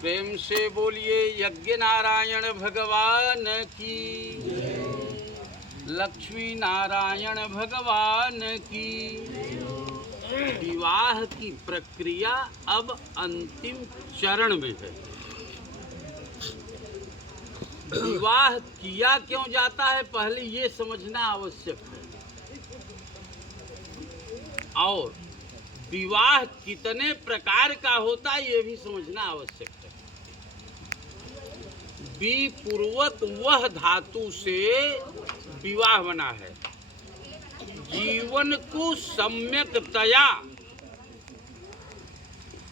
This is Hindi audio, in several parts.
प्रेम से बोलिए यज्ञ नारायण भगवान की, लक्ष्मी नारायण भगवान की। विवाह की प्रक्रिया अब अंतिम चरण में है। विवाह किया क्यों जाता है, पहले ये समझना आवश्यक है। और विवाह कितने प्रकार का होता है ये भी समझना आवश्यक है। बी पूर्वक वह धातु से विवाह बना है। जीवन को सम्यकतया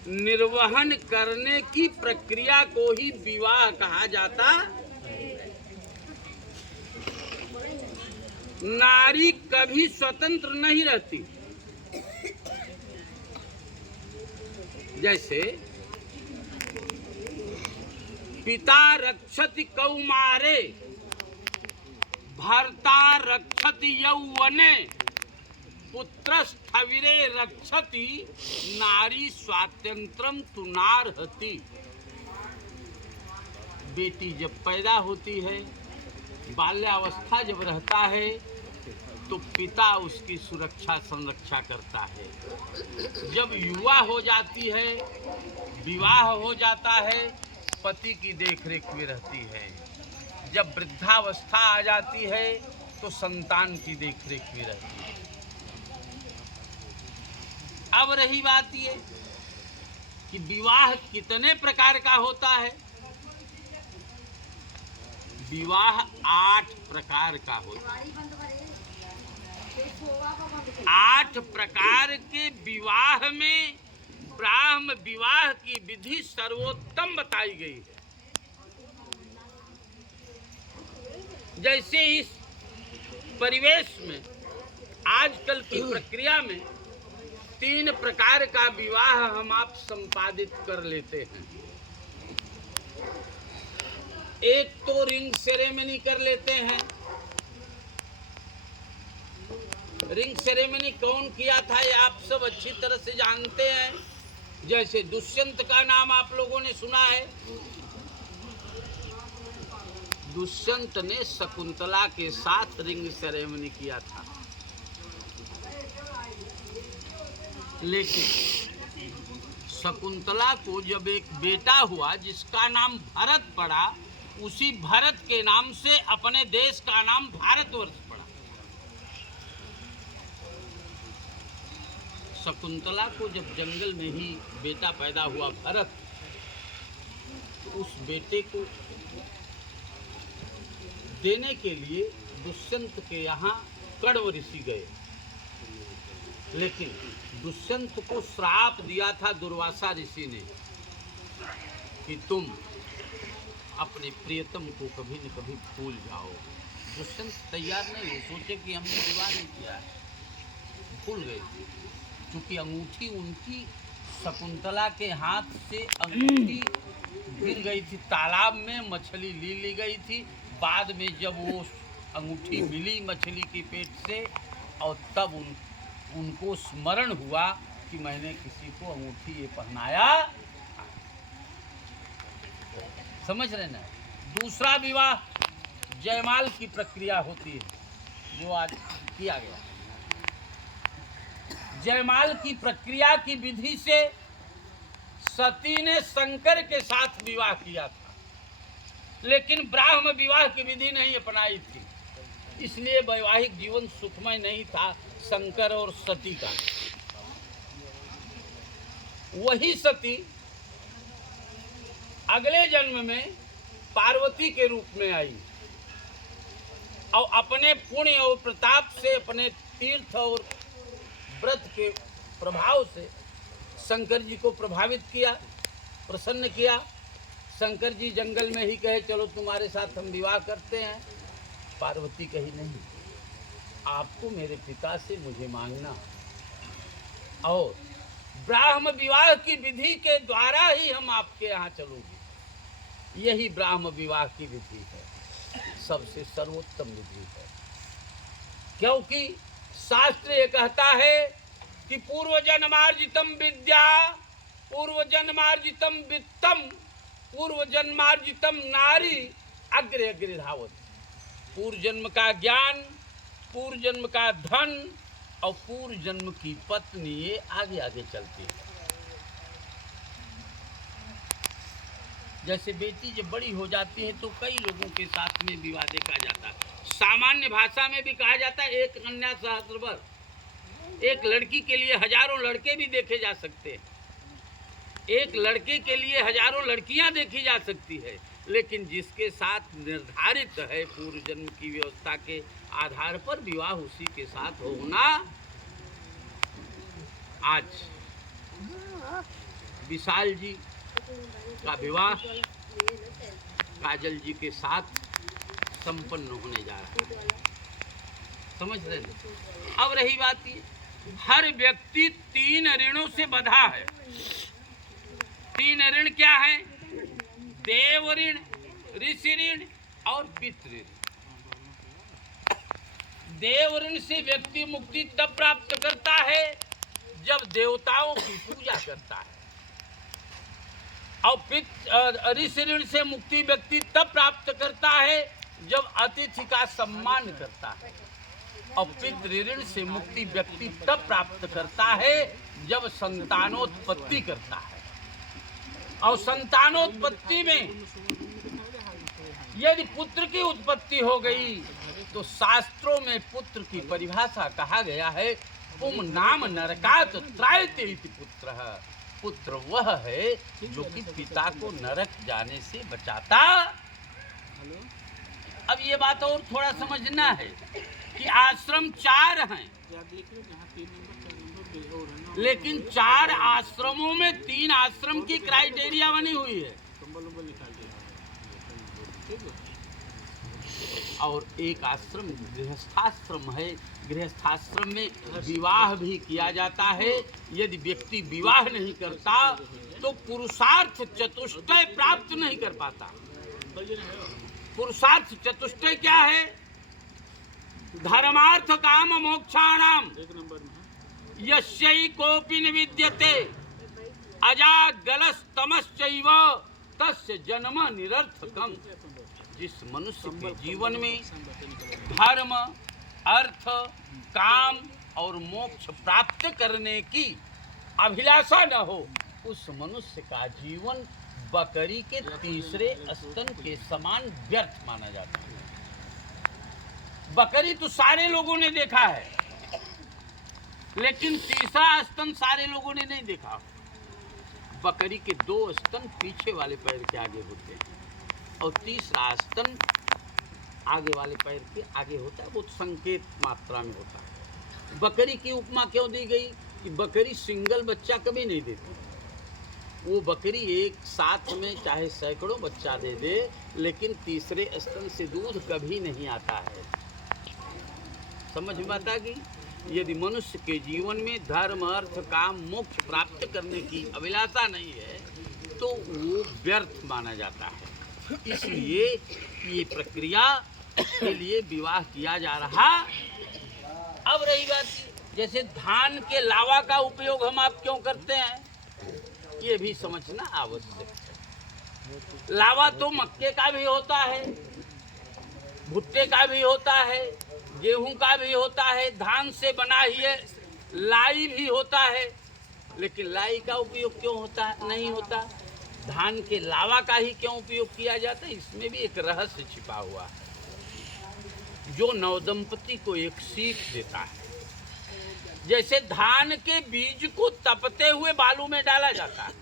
निर्वहन करने की प्रक्रिया को ही विवाह कहा जाता। नारी कभी स्वतंत्र नहीं रहती। जैसे पिता रक्षति कौमारे, भर्ता रक्षति यौवने, पुत्र स्थविरे रक्षति, नारी स्वातंत्रम तु नार्हति। बेटी जब पैदा होती है, बाल्यावस्था जब रहता है, तो पिता उसकी सुरक्षा संरक्षा करता है। जब युवा हो जाती है, विवाह हो जाता है, पति की देखरेख में रहती है। जब वृद्धावस्था आ जाती है, तो संतान की देखरेख में रहती है। अब रही बात ये कि विवाह कितने प्रकार का होता है। विवाह 8 प्रकार का होता है। 8 प्रकार के विवाह में ब्राह्म विवाह की विधि सर्वोत्तम बताई गई है। जैसे इस परिवेश में आजकल की प्रक्रिया में 3 प्रकार का विवाह हम आप संपादित कर लेते हैं। एक तो रिंग सेरेमनी कर लेते हैं। रिंग सेरेमनी कौन किया था ये आप सब अच्छी तरह से जानते हैं। जैसे दुष्यंत का नाम आप लोगों ने सुना है। दुष्यंत ने शकुंतला के साथ रिंग सेरेमनी किया था, लेकिन शकुंतला को जब एक बेटा हुआ जिसका नाम भरत पड़ा, उसी भरत के नाम से अपने देश का नाम भारतवर्ष पड़ा। शकुंतला को जब जंगल में ही बेटा पैदा हुआ भरत, तो उस बेटे को देने के लिए दुष्यंत के यहाँ कण्व ऋषि गए, लेकिन दुष्यंत को श्राप दिया था दुर्वासा ऋषि ने कि तुम अपने प्रियतम को कभी न कभी भूल जाओ। दुष्यंत तैयार नहीं हुए, सोचे कि हमने विवाह नहीं किया है, भूल गए। क्योंकि अंगूठी उनकी शकुंतला के हाथ से अंगूठी गिर गई थी तालाब में, मछली ली गई थी। बाद में जब वो अंगूठी मिली मछली के पेट से, और तब उनको स्मरण हुआ कि मैंने किसी को अंगूठी ये पहनाया। समझ रहे ना। दूसरा विवाह जयमाल की प्रक्रिया होती है, जो आज किया गया। जयमाल की प्रक्रिया की विधि से सती ने शंकर के साथ विवाह किया था, लेकिन ब्राह्म विवाह की विधि नहीं अपनाई थी। इसलिए वैवाहिक जीवन सुखमय नहीं था शंकर और सती का। वही सती अगले जन्म में पार्वती के रूप में आई और अपने पुण्य और प्रताप से, अपने तीर्थ और व्रत के प्रभाव से शंकर जी को प्रभावित किया, प्रसन्न किया। शंकर जी जंगल में ही कहे चलो तुम्हारे साथ हम विवाह करते हैं। पार्वती कही नहीं, आपको मेरे पिता से मुझे मांगना, और ब्राह्म विवाह की विधि के द्वारा ही हम आपके यहाँ चलोगे। यही ब्राह्म विवाह की विधि है, सबसे सर्वोत्तम विधि है। क्योंकि शास्त्र ये कहता है कि पूर्व जन्मार्जितम विद्या, पूर्व जन्मार्जितम वित्तम, पूर्व जन्मार्जितम नारी अग्रे अग्रे धावत। पूर्व जन्म का ज्ञान, पूर्व जन्म का धन और पूर्व जन्म की पत्नी ये आगे आगे चलती है। जैसे बेटी जब बड़ी हो जाती है तो कई लोगों के साथ में विवाह देखा जाता है। सामान्य भाषा में भी कहा जाता है एक कन्या सहस्त्रवर। एक लड़की के लिए हजारों लड़के भी देखे जा सकते हैं, एक लड़के के लिए हजारों लड़कियां देखी जा सकती है, लेकिन जिसके साथ निर्धारित है पूर्व जन्म की व्यवस्था के आधार पर विवाह उसी के साथ होना। आज विशाल जी का विवाह काजल जी के साथ संपन्न होने जा रहा है। समझ रहे हैं? अब रही बात ये, हर व्यक्ति 3 ऋणों से बंधा है। 3 ऋण क्या है? देव ऋण, ऋषि ऋण और पितृ ऋण। देव ऋण से व्यक्ति मुक्ति तब प्राप्त करता है जब देवताओं की पूजा करता है, और ऋषि ऋण से मुक्ति व्यक्ति तब प्राप्त करता है जब अतिथि का सम्मान करता है, और पितृ ऋण से मुक्ति व्यक्ति तब प्राप्त करता है जब संतानोत्पत्ति करता है। और संतानोत्पत्ति में यदि पुत्र की उत्पत्ति हो गई तो शास्त्रों में पुत्र की परिभाषा कहा गया है, नाम नरकात त्रायते इति पुत्रः। पुत्र वह है जो कि पिता को नरक जाने से बचाता। अब ये बात और थोड़ा समझना है कि आश्रम 4 हैं, लेकिन 4 आश्रमों में 3 आश्रम की क्राइटेरिया बनी हुई है, और एक आश्रम गृहस्थाश्रम है। गृहस्थाश्रम में विवाह भी किया जाता है। यदि व्यक्ति विवाह नहीं करता तो पुरुषार्थ चतुष्टय प्राप्त नहीं कर पाता। पुरुषार्थ चतुष्टय क्या है? धर्मार्थ काम मोक्षाणाम यस्यै कोपि न विद्यते अजागलस्तमश्चैव तस्य जन्म निरर्थकम। जिस मनुष्य के जीवन में धर्म, अर्थ, काम और मोक्ष प्राप्त करने की अभिलाषा न हो, उस मनुष्य का जीवन बकरी के तीसरे स्तन के समान व्यर्थ माना जाता है। बकरी तो सारे लोगों ने देखा है, लेकिन तीसरा स्तन सारे लोगों ने नहीं देखा। बकरी के 2 स्तन पीछे वाले पैर के आगे होते हैं और तीसरा स्तन आगे वाले पैर के आगे होता है। वो संकेत मात्रा में होता है। बकरी की उपमा क्यों दी गई कि बकरी सिंगल बच्चा कभी नहीं देती। वो बकरी एक साथ में चाहे सैकड़ों बच्चा दे दे, लेकिन तीसरे स्तन से दूध कभी नहीं आता है। समझ में आता कि यदि मनुष्य के जीवन में धर्म, अर्थ, काम, मोक्ष प्राप्त करने की अभिलाषा नहीं है तो वो व्यर्थ माना जाता है। इसलिए ये प्रक्रिया के लिए विवाह किया जा रहा। अब रही बात, जैसे धान के लावा का उपयोग हम आप क्यों करते हैं, ये भी समझना आवश्यक है। लावा तो मक्के का भी होता है, भुट्टे का भी होता है, गेहूं का भी होता है, धान से बना ही लाई भी होता है। लेकिन लाई का उपयोग क्यों होता है? नहीं होता। धान के लावा का ही क्यों उपयोग किया जाता है? इसमें भी एक रहस्य छिपा हुआ है जो नवदंपति को एक सीख देता है। जैसे धान के बीज को तपते हुए बालू में डाला जाता है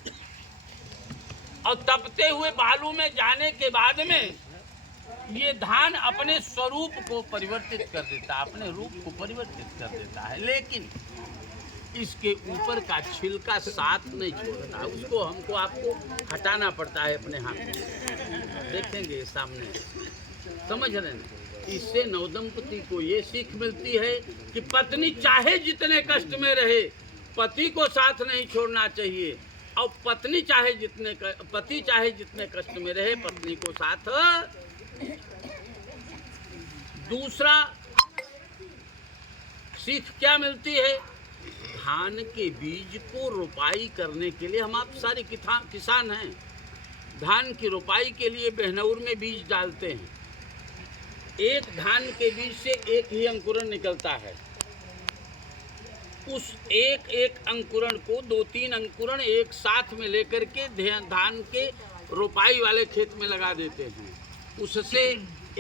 और तपते हुए बालू में जाने के बाद में ये धान अपने स्वरूप को परिवर्तित कर देता है, अपने रूप को परिवर्तित कर देता है, लेकिन इसके ऊपर का छिलका साथ नहीं छोड़ता। उसको हमको आपको हटाना पड़ता है अपने हाथ में। देखेंगे सामने, समझ रहे हैं? इससे नवदंपति को ये सीख मिलती है कि पत्नी चाहे जितने कष्ट में रहे, पति को साथ नहीं छोड़ना चाहिए, और पति चाहे जितने कष्ट में रहे, पत्नी को साथ। दूसरा सीख क्या मिलती है? धान के बीज को रोपाई करने के लिए हम आप सारे किसान हैं। धान की रोपाई के लिए बहनौर में बीज डालते हैं। एक धान के बीज से एक ही अंकुरण निकलता है। उस एक एक अंकुरण को 2-3 अंकुरण एक साथ में लेकर के धान के रोपाई वाले खेत में लगा देते हैं। उससे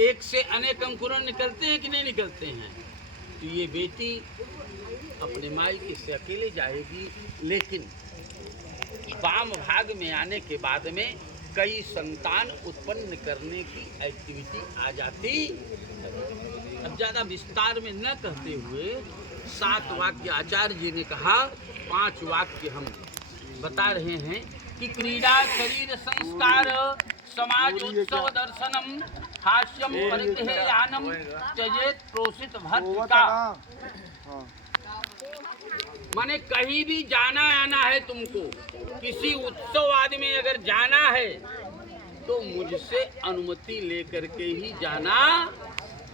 एक से अनेक अंकुरण निकलते हैं कि नहीं निकलते हैं। तो ये बेटी अपने मायके से अकेले जाएगी, लेकिन वाम भाग में आने के बाद में कई संतान उत्पन्न करने की एक्टिविटी आ जाती। अब ज़्यादा विस्तार में न कहते हुए 7 वाक्य आचार्य जी ने कहा, 5 वाक्य हम बता रहे हैं कि क्रीड़ा शरीर संस्कार समाज उत्सव दर्शनम हास्यम परिधेयानम त्यजेत प्रोसित भर्तृका। माने कहीं भी जाना आना है तुमको, किसी उत्सव आदि में अगर जाना है तो मुझसे अनुमति लेकर के ही जाना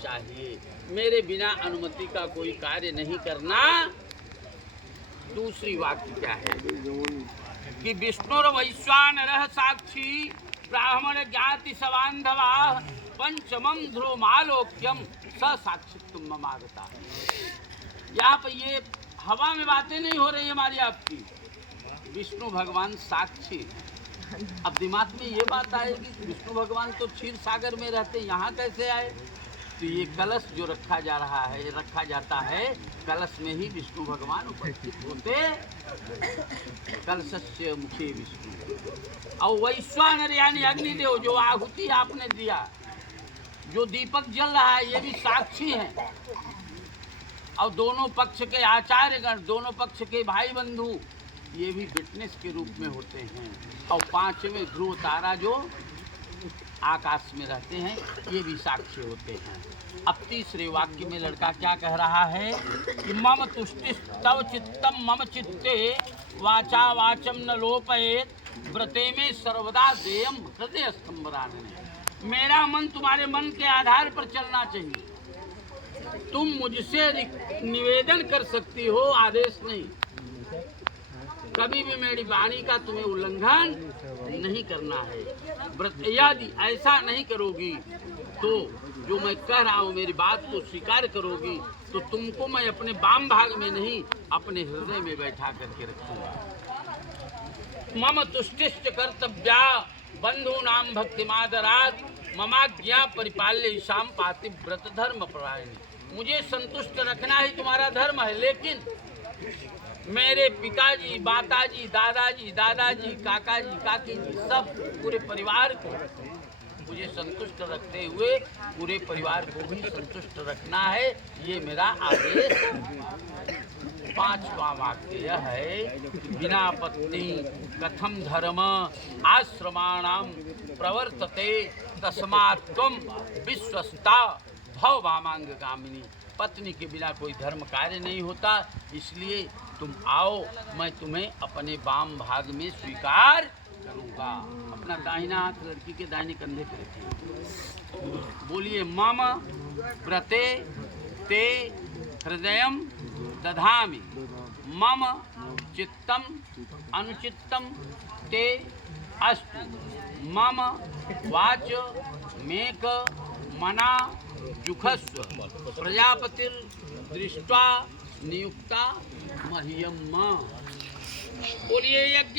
चाहिए। मेरे बिना अनुमति का कोई कार्य नहीं करना। दूसरी वाक्य क्या है कि विष्णुर वैश्वानरः साक्षी ब्राह्मण ज्ञाति सबांधवा पंचमम ध्रुवमालोक्यम स साक्षित्वम ममागता। यहाँ पर ये हवा में बातें नहीं हो रही हमारी आपकी। विष्णु भगवान साक्षी। अब दिमाग में ये बात आएगी कि विष्णु भगवान तो क्षीर सागर में रहते, यहाँ कैसे आए। तो ये कलश जो रखा जा रहा है, ये रखा जाता है, कलश में ही विष्णु भगवान उपस्थित होते। कलशस्य मुखे विष्णु। और वैश्वानर यानी अग्निदेव, जो आहुति आपने दिया, जो दीपक जल रहा है, ये भी साक्षी है। और दोनों पक्ष के आचार्यगण, दोनों पक्ष के भाई बंधु, ये भी विटनेस के रूप में होते हैं। और 5वें ध्रुव तारा जो आकाश में रहते हैं, ये भी साक्षी होते हैं। अब तीसरे वाक्य में लड़का क्या कह रहा है कि मम तुष्टिस्तव चित्तम मम चित्ते वाचा वाचम न लोपयेत व्रते में सर्वदा देयम हृदय स्तंभरानने। मेरा मन तुम्हारे मन के आधार पर चलना चाहिए। तुम मुझसे निवेदन कर सकती हो, आदेश नहीं। कभी भी मेरी वाणी का तुम्हें उल्लंघन नहीं करना है। व्रत यदि ऐसा नहीं करोगी तो जो मैं कह रहा हूँ मेरी बात को स्वीकार करोगी तो तुमको मैं अपने वाम भाग में नहीं, अपने हृदय में बैठा करके रखूंगा। मम तुष्टिश्च कर्तव्या बंधूनाम भक्तिमादरात् ममाज्ञा परिपाल्य ईशाम पाति व्रत धर्म परायणी। मुझे संतुष्ट रखना ही तुम्हारा धर्म है, लेकिन मेरे पिताजी, माताजी, दादाजी, काकाजी, काकी जी, सब पूरे परिवार को मुझे संतुष्ट रखते हुए पूरे परिवार को भी संतुष्ट रखना है, ये मेरा आदेश। 5वां वाक्य यह है कि बिना पत्नी कथम धर्म आश्रमाणाम प्रवर्तते तस्मात् त्वं विश्वस्ता भव वामांग गामिनी। पत्नी के बिना कोई धर्म कार्य नहीं होता, इसलिए तुम आओ, मैं तुम्हें अपने वाम भाग में स्वीकार करूँगा। अपना दाहिना हाथ लड़की के दाहिने कंधे पर रखिए। बोलिए मम व्रते ते हृदयम दधामि मम चित्तम अनुचित्तम ते अस्तु मम वाच मेक मना जुखस्व प्रजापतिर दृष्ट्वा नियुक्ता मह्यम। बोलिए यज्ञ